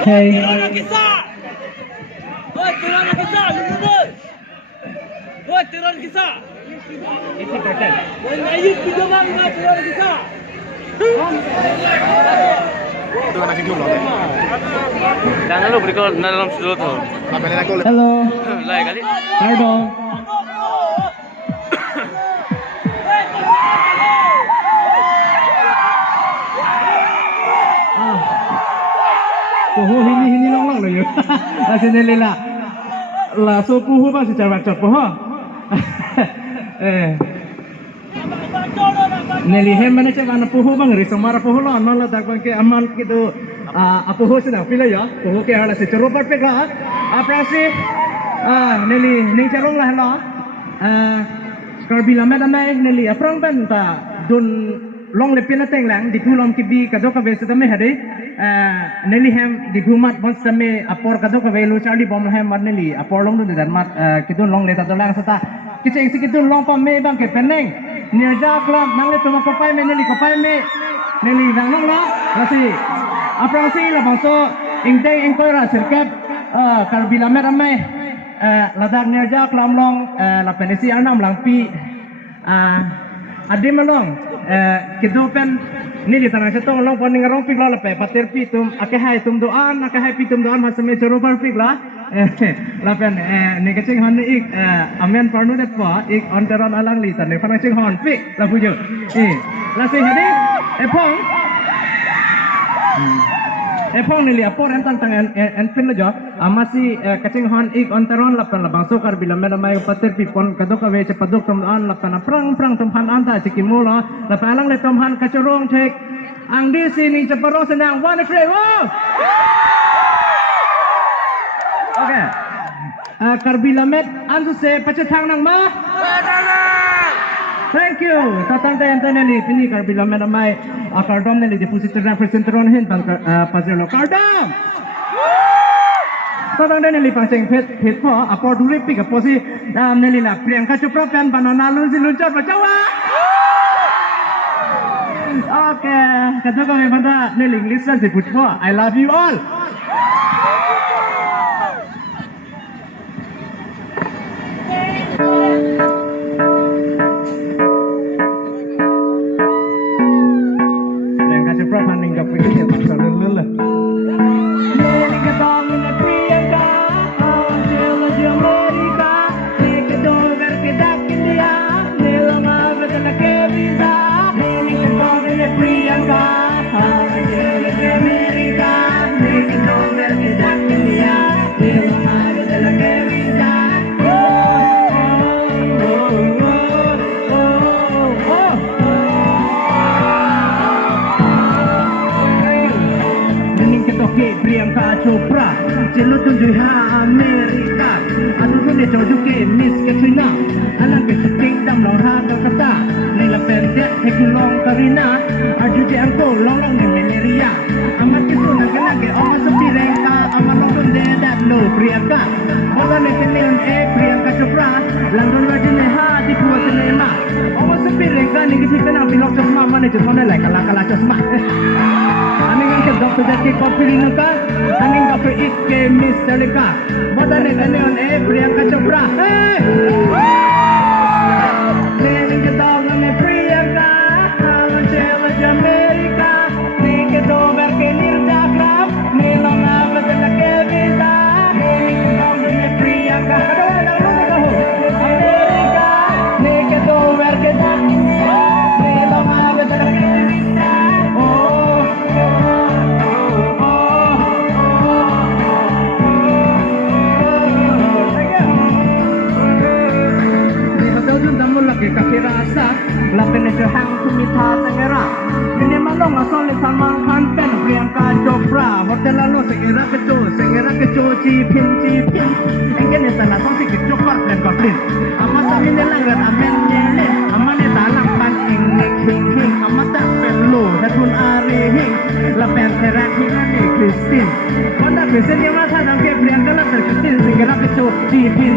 Hey. Turun kisah. Ayub juga mangga turun kisah. Jangan lu berikut dalam studio tuh. Hello. Lain kali. Pardon. Puhu hini long loh ya. Masih nelila. Lah so puhu masih cawat puhu. Neli hem mana cakap anak puhu bang ri semara puhu lo nol tak bang ke amal gitu apa puhu sedang pilih ya puhu ke ala secara perfect lah apa sih Neli ning calong lah lo kalau mana mai Neli apa orang benda don long lepin ateng lang di pulau kibi kadok kabe sedame hari Neli hem di bumat bos sedame apor kadok kabe lu cari bom hem mar Neli apor long tu dermat kita long leta dolang seta kita isi kita long pame bang ke peneng Niaja club nang le tuma kopai me Neli nang long la kasi aprang si la bangso ingteng ingkoi ra sirkap kal bila mer amai ladak niaja club long la penesi anam lang pi adim long kidopen Neli tanah setong long paning rong pi la pe pater pi tum akehai tum doan pi tum doan masame choro par pi la lapen negacing han ik amen parnu det pa ik onteron alang li tan ne phana ching hon pi la pujo la se hade epong ni li apor entan tangan en pin lo jo amasi kacing hon ik onteron lapen labang sokar bila mena mai pater pi pon kadok ave che padok tom an lapen prang tom han anta chikimu lo lapen alang le tom han kachorong thek ang di sini ceparo senang one free wow. Okay. Karbilamet ansu se pacetang nang ma. Thank you. Tatang tayan tanali pini karbilamet amai kardom neli depositor representaron hin pang paselo kardom. Tatang tanali pangceng pet po apor duri pik aposi neli la Priyanka Chopra pen banana lunsi luncar bacawa. Okay. Kata kami pada neli English lah sebut po. I love you all. Yang kasih berapa nih gak pikir ya bangsa lele. Priyanka Chopra, celo tunjuk ha Amerika, anu tu dia jauh ke Miss Katrina, anak kecil dam long ha kata, nila pendek hekulong Karina, aju je angko long ni malaria, amat kisu nak orang sepi rengka, amat long tu dia dat no Priyanka, orang ni kenal Priyanka Chopra, langgon wajib ha di buat cinema, orang sepi rengka ni kita kenal pilot cosma mana cosma like kala cosma. Aning ke Dr. Jackie Kopilin ka, aning Dr. Itke Miss Selika. Bodan ni kanon Priyanka Chopra. Hey! Aning ke Dr. Priyanka, alang cewek Amerika. Ni ke Dover ke Nirja Club, ni long amat na ke visa. Aning ke Dr. Priyanka, Amerika. Ni ke Dover ke Dakar, ni long amat na ke visa. Kakirasa, lapen itu hang tumita tengera. Ini malong asal Salman Khan pen Priyanka Chopra. Hotel lalu sengera keco cipin. Engkau ni tanah song sikit coklat dan goblin. Amat tapi nelang amen nyele. Amat ni talang pan hing. Amat tak perlu datun ari hing. Lapen terak hingan ni Kristin. Kondak Kristen yang masa dalam ke Priyanka lah Kristen segera kecu cipin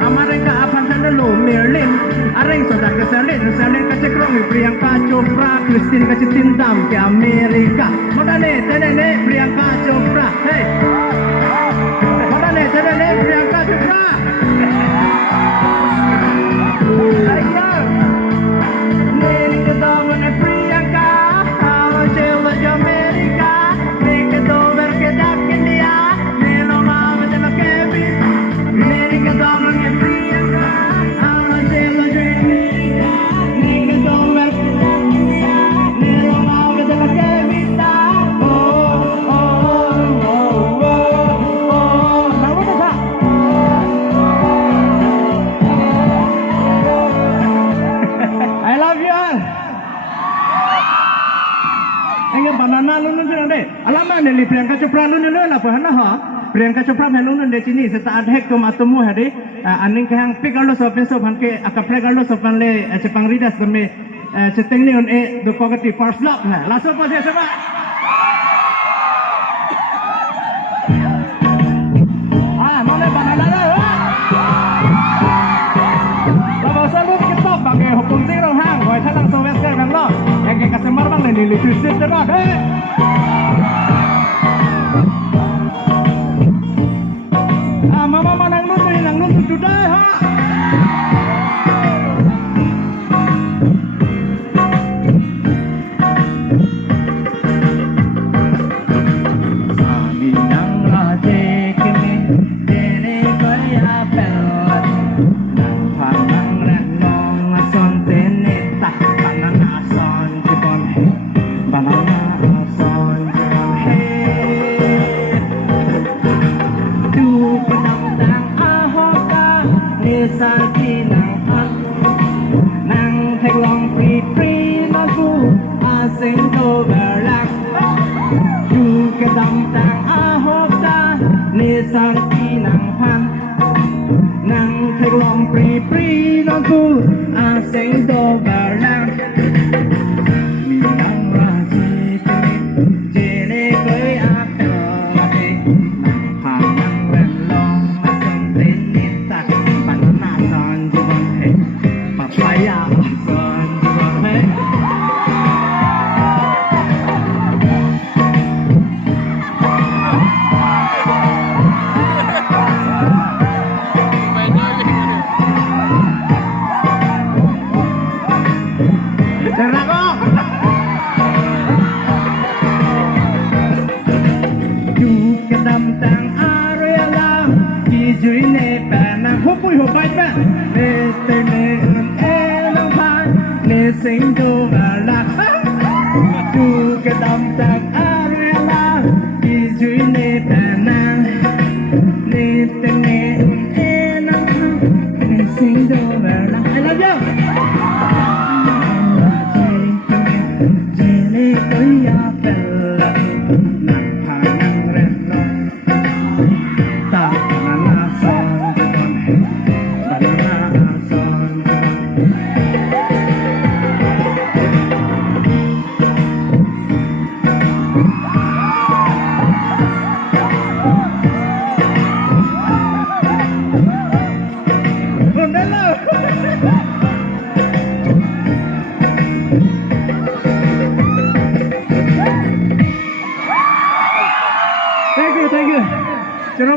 Amerika apan sana lo Merlin areng sodak kesalin kecekrong Priyanka Chopra Kristen kecitindam ke Amerika makane tenene Priyanka Chopra hey makane tenene Priyanka Chopra ayo neri kedamane Priyanka Chela Amerika neke dover ke dak India nelo mama de la kebi neri kedamane Priyanka Chela Amerika neke dover ke dak India nelo mama de la kebi I love you all. Enggak banana lulun tu nanti. Alamak ni Priyanka Chopra lulun lah apa hana ha? Priyanka Chopra lulun di sini. Seta adhek tu matumu hari. Aning kahang pikarlo sopan sopan ke akaprekarlo sopan le cepang ridas kami ceteng ni on the poverty first love. Langsung apa saya sebab? Mana banana lah? Kalau selalu kita pakai hukum zero hang, kau kadang sowes kan bang lo, yang kayak customer bang ni listrik terus, mama nang nuntu sudah ha.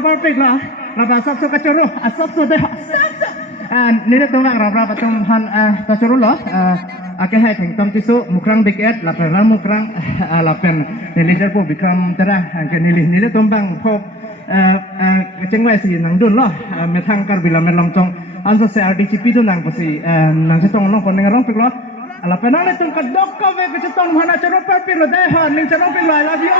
Perfect lah. Laba asap so kacoro, asap so deh. Nire tongak rabra patung han kacoro lah. Akhir hai thing tam tisu mukrang biket lapen ram mukrang lapen nilijar po bikram terah angke nile tombang pop cengwai si nang dun lah metang kar bila melam tong anso se RDCP tu nang pasi nang setong nong koneng rong pik lah. Lapen ale tong kadok ka ve kecetong mana coro perfect lo deh han ning coro pik lah. I love you.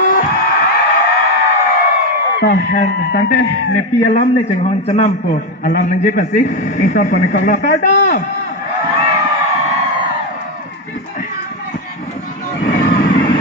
Tante lepi alam ni ceng hon cenam po alam nang je pasi ingtor po ni kagla kardam